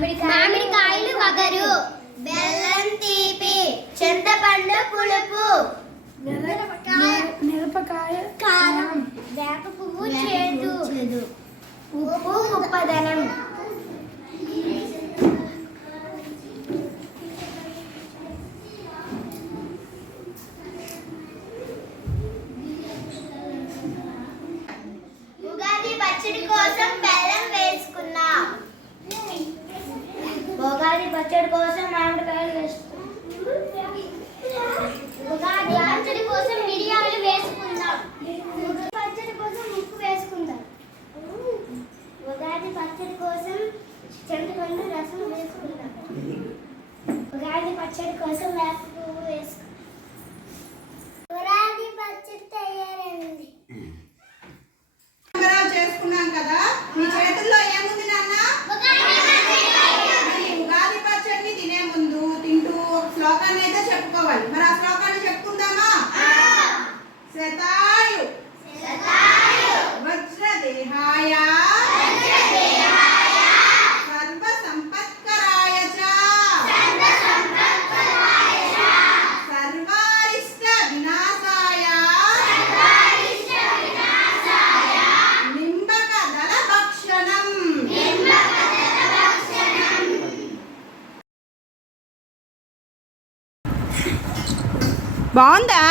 మామిడికాయలు వగరు, బెల్లం తీపి, చింతపండు పులుపు, మిరపకాయ కారం, వేప పువ్వు చేదు, ఉప్పు ఉప్పదనం. ఉగాది పచ్చడి కోసం బెల్లం వేసుకున్నాం. ఉగాది పచ్చడి కోసం మామిడికాయలు వేసుకున్నాం. ఉగాది పచ్చడి కోసం మిరియాలు వేసుకుందాం. పచ్చడి కోసం ఉప్పు వేసుకుందాం. ఉగాది పచ్చడి కోసం చింతపండు రసం వేసుకుందాం. ఉగాది పచ్చడి కోసం వేప పువ్వు వేసుకుందాం. ఉగాది పచ్చడి తయారైంది. చేసుకున్నాం కదా, మీ చేతుల్లో ఏముంది నాన్న? ఉగాది పచ్చడిని తినే ముందు తింటూ ఒక శ్లోకాన్ని అయితే చెప్పుకోవాలి. మరి ఆ శ్లోకాన్ని చెప్పుకుందామా? శతాయు వజ్రదేహాయ సర్వ సంపత్కరాయ చ సర్వారిష్ట వినాశాయ నింబక దళ భక్షణం. బాగుందా?